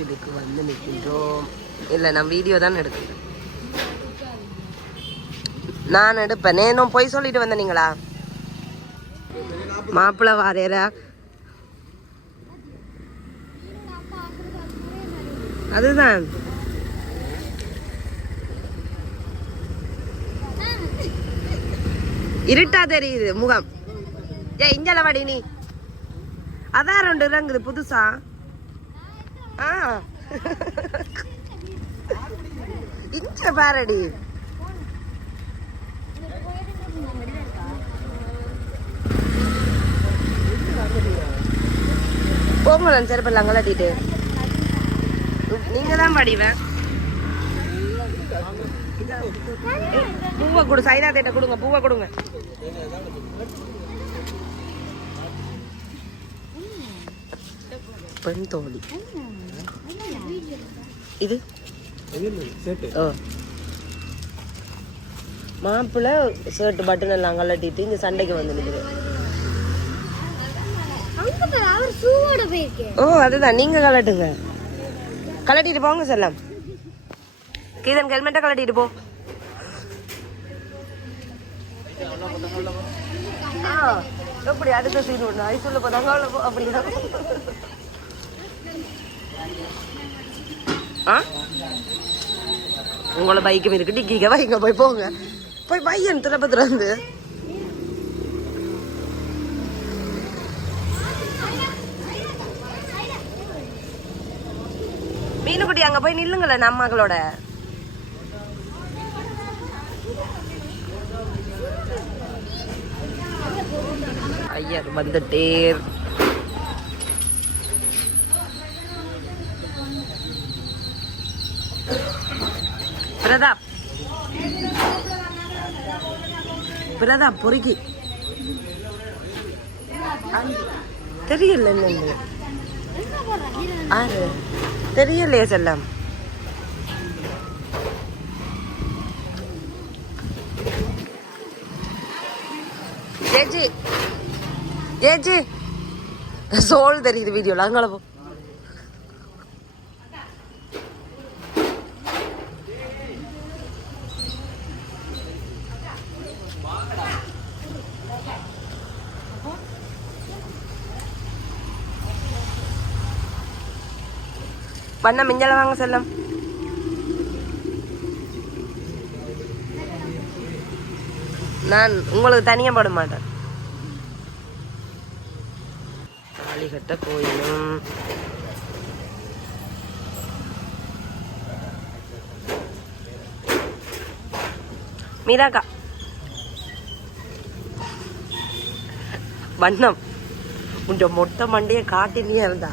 கோவிலுக்கு வந்து நிற்கின்றோம் இல்லை நான் வீடியோ தான் எடுக்கிறேன் நான் எடுப்பேன். நேனும் போய் சொல்லிட்டு வந்தனீங்களா? மாப்பிள்ளை வாரேரா அதுதான். இருட்டா தெரியுது முகம். ஏ இஞ்சல வாடி நீ. அதான் ரெண்டு இறங்குது புதுசா. ஆ. இங்க பாரடி. போங்களேன் செருப்பெல்லாம் கலட்டிட்டு நீங்க தான் படிவேன் பூவை கொடு சைதா தேட்ட கொடுங்க பூவை கொடுங்க. பெண் தோழி. இது? மாப்பிள்ளை ஷர்ட் பட்டன் எல்லாம் கலட்டிட்டு இங்க சண்டைக்கு வந்து போயிருக்கேன் ஓ அதுதான். நீங்க கலட்டுங்க கலட்டிட்டு போங்க செல்லம். கீதன் ஹெல்மெட்டை கலட்டிட்டு போ. எப்படி அடுத்த சீன் ஒண்ணு? ஐசுல போதாங்க அவ்வளோ போ ஆ? உங்களை பைக்கும் இருக்கு. டிக்கிக்க வைங்க போய் போங்க. போய் பையன் திறப்பத்துல இருந்து. மீனுக்குட்டி அங்க போய் நில்லுங்களேன் நம்மகளோட ஐயர் வந்துட்டேர் பிரதாப். பிரதாப் பொறுக்கி. தெரியல ஆறு தெரியலையே செல்லம். ஜேஜி ஜேஜி சோல் தெரியுது வீடியோல அங்கே போ. வண்ண மிஞ்சல வாங்க செல்லம். நான் உங்களுக்கு தனியாக போட மாட்டேன். தாலிகட்ட கோயிலும். மீதாக்கா வண்ணம். உன் மொட்டை மண்டையை காட்டினே இருந்தா.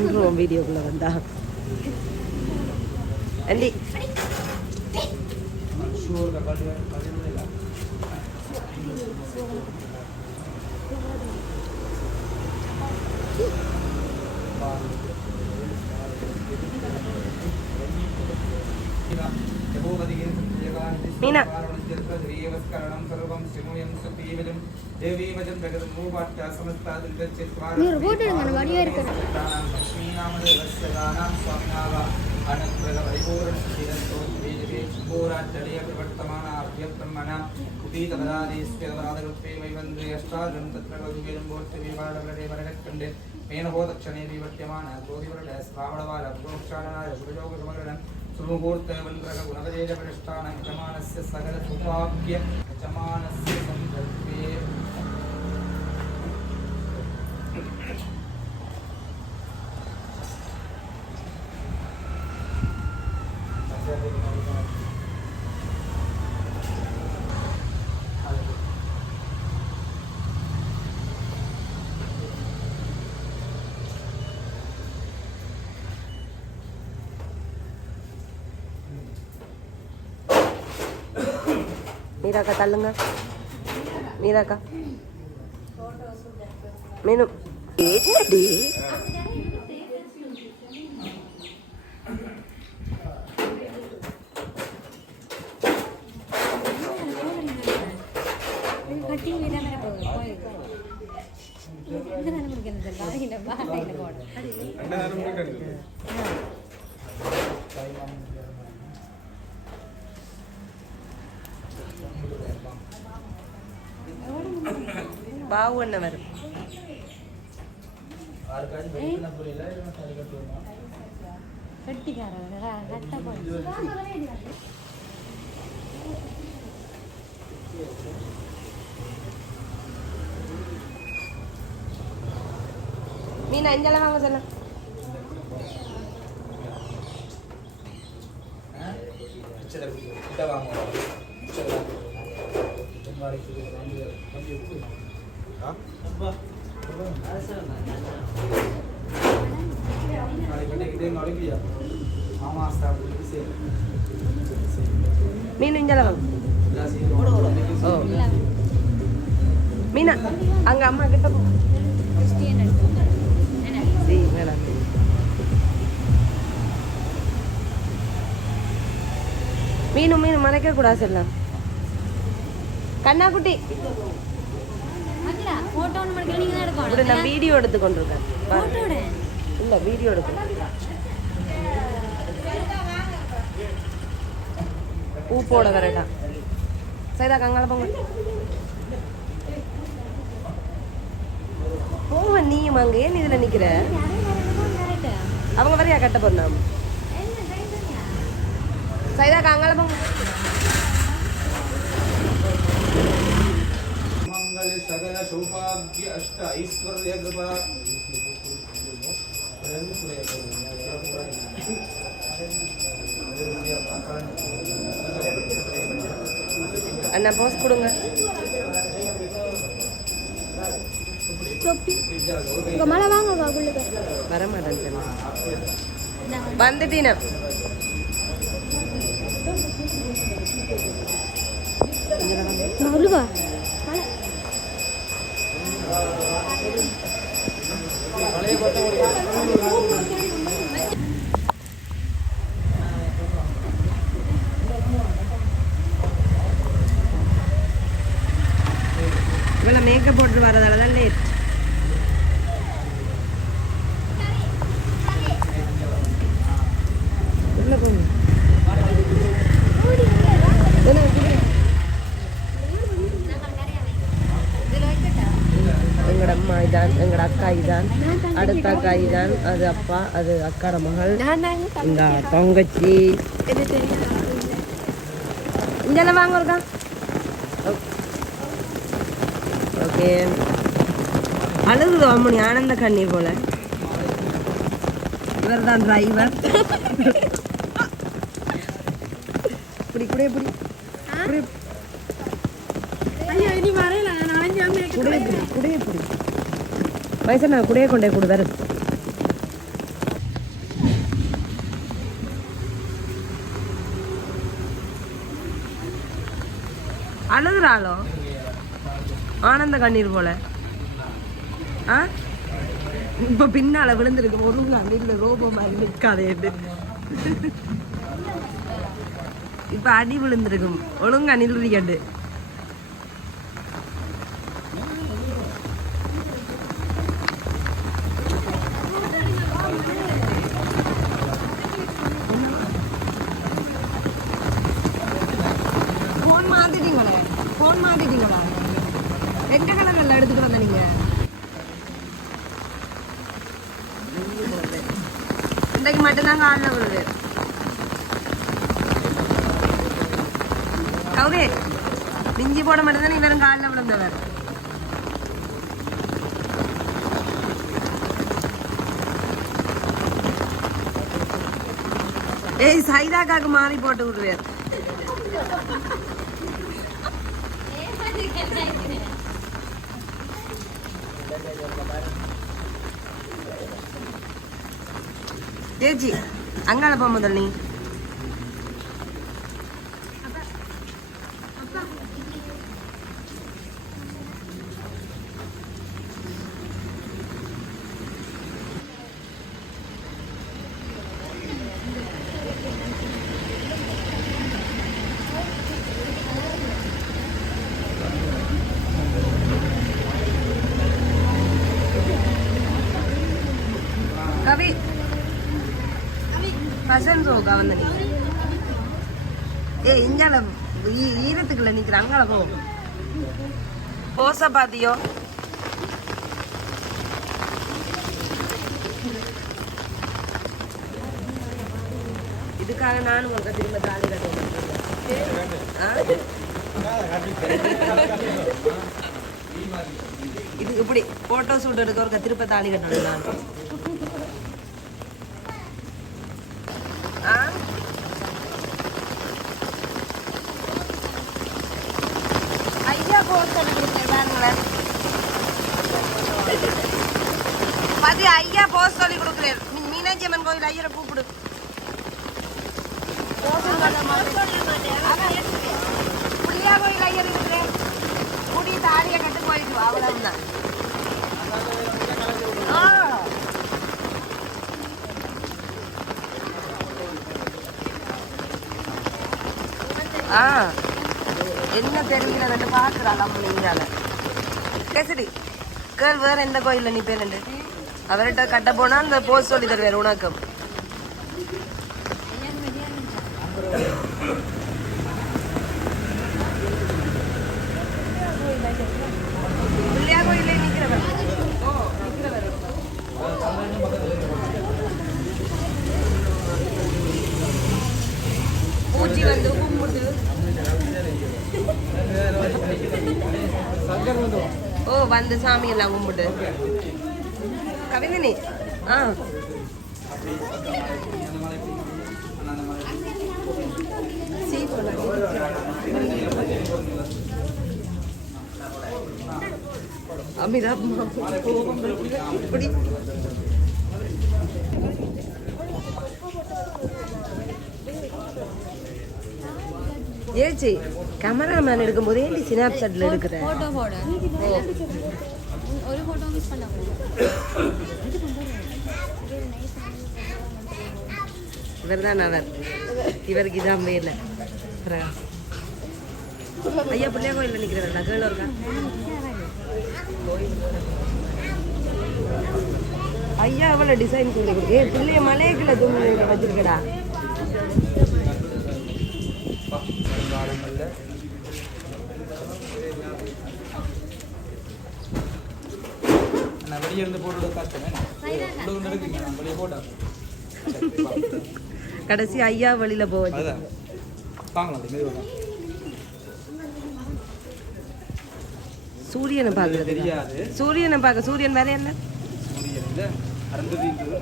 ஒன்று வீடியோக்குள்ள வந்தா அண்டி மீனா మీరు ఫోటో మన వడియా ఇరుకరు அனுகிரக பரிபூரண சிரஸ்தோ வேதவே போராச்சடைய பிரவர்த்தமான அவ்யப்ரமண குபீதபராதேஸ்ய வராதருப்பே வைவந்து அஷ்டாரம் தத்ர கௌதுவேலும் போற்று விவாடவரே வரகற்கண்டு மேனகோதக்ஷணே விவர்த்தியமான கோதிவரட ஸ்ராவணவார புரோக்ஷாலனாய புரஜோக சமகரணம் சுருமுகூர்த்த வல்கிரக குணவதேஜ பிரஷ்டான யஜமானஸ்ய சகல சுபாபிய யஜமானஸ்ய சந்தர்ப்பே தள்ளுங்க மீராக்கா மீனு என்னடி கட்டிங் வீடாக மேலே போகுது இந்த நமக்கு என்ன பாகில பாகில போட பாவு என்ன வரும் மீன் அஞ்சலை வாங்க சொல்ல. வாங்க. மீன் இஞ்சலை ஓ. மீனா அங்க அம்மா கிட்ட போ. கிறிஸ்டியன் எடுத்தோம் மீனும் மறைக்க கூடாது செல்லாம். கண்ணாக்குட்டி. வீடியோ இல்ல வீடியோ பூ போட வரட்டா சரிதா கங்கால போங்க போங்க நீயும் அங்க. ஏன் இதுல நிக்கிற? அவங்க வரையா கட்ட போறோம் சரிதா கங்கால போங்க सकल सौभाग्य अष्ट ऐश्वर्य कृपा அண்ணா போஸ் கொடுங்க தொப்பி உங்க மழை வாங்க உள்ளுக்கு வர மாட்டேன் தெரியும் வந்துட்டீனா உள்ளுக்கா இவ்வளோ மேக்கப் போட்டு வரதால தான் லேட் உள்ள போங்க. உள்ள குடி. எங்கட அம்மா இதான் எங்கட அக்கா இதான் அக்கா இதான் அது அப்பா அது அக்காட மகள். இந்த தங்கச்சி. இங்கெல்லாம் வாங்க இருக்கா ஓகே. அழுகுது அம்மனி ஆனந்த கண்ணீர் போல. இவர் தான் டிரைவர் இப்படி குடிய பிடி. குடிய பிடி குடிய பிடி. வயசு நான் குடிய கொண்டே கொடு ஆனந்த கண்ணீர் போல. ஆ? இப்ப பின்னால விழுந்திருக்கு. ஒரு கண்ணீர்ல ரோபோ மாதிரி நிற்காதே இப்ப அடி விழுந்திருக்கும். ஒழுங்கா நில்றியண்டு சந்தைக்கு மட்டும்தான் காலில் விழுது. கௌரி மிஞ்சி போட மட்டும்தான் இவரும் காலில் விழுந்தவர். ஏய் சைதாக்காக்கு மாறி போட்டு விடுவேன். தேஜி அங்காள போ முதல் நீ ஃபேஷன் ஷோக்கா வந்து நீ ஏ இங்கால ஈ- ஈரத்துக்குள்ள நிக்கிற அங்கால போ. போச பாத்தியோ? இதுக்காக நானும் உங்க திரும்ப தாலி கட்டுவேன் இது இப்படி போட்டோ ஷூட் எடுக்க ஒரு திருப்ப தாலி கட்டணும் நான் ஆ? சொல்லி கொடுக்குறேன் பாருங்களேன் பதி ஐயா போஸ் சொல்லி கொடுக்குறேன். மீனாட்சி அம்மன் கோயில் ஐயரை கூப்பிடு. புளியா கோயில் ஐயர் இருக்கிறேன் முடி தாலியை கட்டு போயிட்டு அவ்வளவுதான். ஆ. ஆ என்ன தெரிகிறதுன்னு பார்க்குறாள் அம்மா நீங்கால கேசரி கேள் வேறு எந்த கோயிலில் நீ பேருண்டு அவர்கிட்ட கட்ட போனால் அந்த போஸ்ட் சொல்லி தருவார் உனக்கும் பிள்ளையா கோயிலே நிக்கிறவர் ஓ நிக்கிறவர் பூச்சி வந்து கும்பிட்டு சங்கர் வந்து ஓ வந்து சாமி எல்லாம் கும்பிட்டு கவிந்தினி ஆ. அமிதாப் இப்படி. ஏச்சி கேமராமேன் எடுக்கும்போது ஏன்டி ஸ்னாப் சாட்ல எடுக்கிற? போட்டோ போட. ஒரு போட்டோ மிஸ் பண்ண இவர் தான் அவர். இவருக்கு இதான் மேல ஐயா பிள்ளையா கோயில்ல நிக்கிறேன் கேள் இருக்கா? ஐயா அவ்வளோ டிசைன் சொல்லி கொடு ஏ பிள்ளைய மலையக்குள்ள தூங்கி வச்சிருக்கடா காலங்களில் நான் வெளியே இருந்து போட்டு கஷ்டமே வெளியே போட்டேன் கடைசி ஐயா வழியில அதுதான் வாங்கலாம் சூரியனை பார்க்கறது தெரியாது. சூரியனை பார்க்க சூரியன் வேற என்ன? சூரியனில் அருந்ததின்றது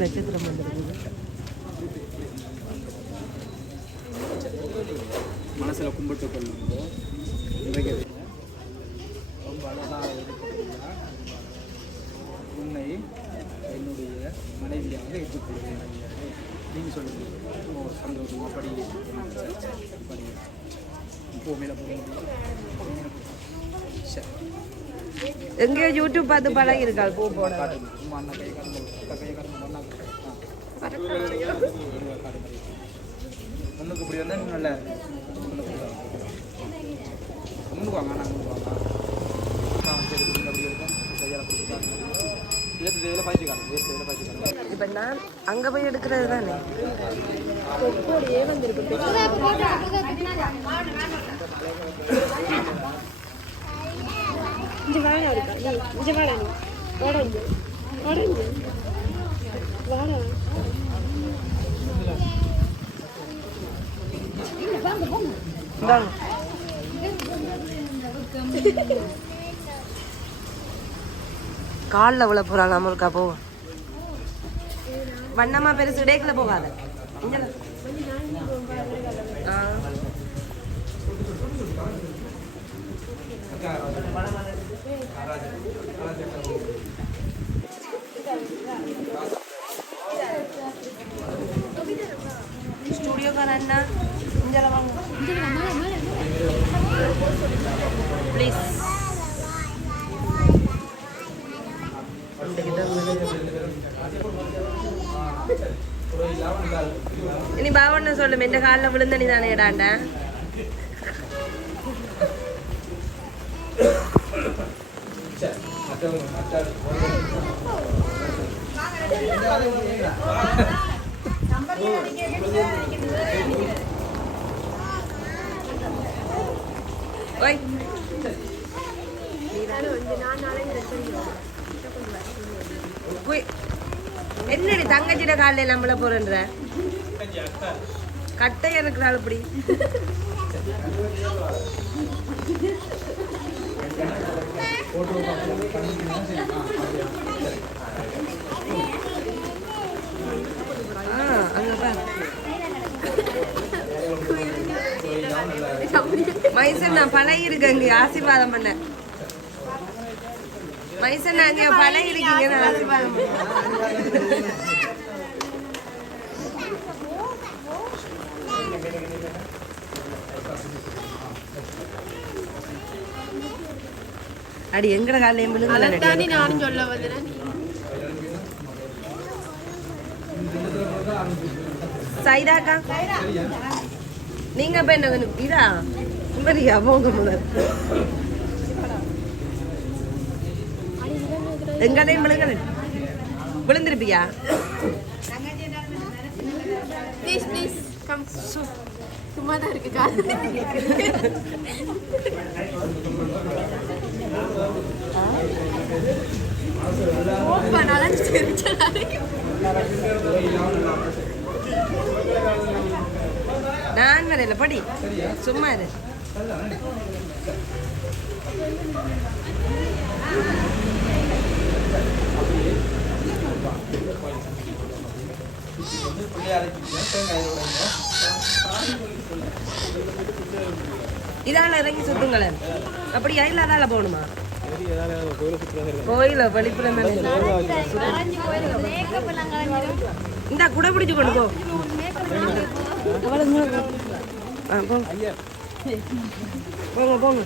நட்சத்திரம் வந்துருக்கு மனசில் கும்பிட்டு கொள்ளுங்கோ சரி. எங்கேயோ யூடியூப் பார்த்து பழகி இருக்காள் பூ போட. காட்டுங்க சும்மா அண்ணா கை காட்டுங்க அக்கா கை காட்டுங்க ஒன்றா முன்னுக்கு இப்படி வந்தால் இன்னும் நல்லா இருக்கு. முன்னுக்கு வாங்க அண்ணா முன்னுக்கு வாங்க ஆ, சரி இப்படி அப்படி இருக்கும் கையால் பிடிச்சிக்காங்க ஏற்று இதில் பாய்ச்சி காணும் ஏற்று இதில் பாய்ச்சி காணும் இப்ப இந்தாங்க. காலில் விழ நம்மளுக்கா வண்ணமா பெருசு டேக்கில் போகாத. ஆ. ஸ்டூடியோக்கார அண்ணா இங்கல வாங்க ப்ளீஸ் இனி பாவண்ண சொல்லு என் காலில் விழுந்த நீ தானே இடாண்டேன் ஓய் போய் என்னடி தங்கச்சிட காலையில நம்மள போறன்ற? கட்டை இருக்கிறாள் இப்படி. ஆ, நான் பழகி இருக்கேன் இங்க ஆசீர்வாதம் பண்ண. மைசூர் நான் பழகி இருக்கீங்க நான் ஆசீர்வாதம் பண்ண. அடி எங்கட காலையும் அதைத்தாண்டி நானும் சொல்ல வந்தேன். சைதாக்கா நீங்க இப்ப என்ன வேணும்? இதா சரியா போங்க முதல் எங்கடையும் விழுங்கல. விழுந்திருப்பியா? ப்ளீஸ் ப்ளீஸ் கம் சும்மா தான் இருக்கு சிரிச்சலாரு நான் வரையில படி சும்மா இரு Thank you. இதால இறங்கி சுத்துங்களேன். அப்படியா இல்ல அதால போகணுமா? கோயில வெளிப்புற இந்த குடை பிடிச்சு கொண்டு போ. போங்க போங்க.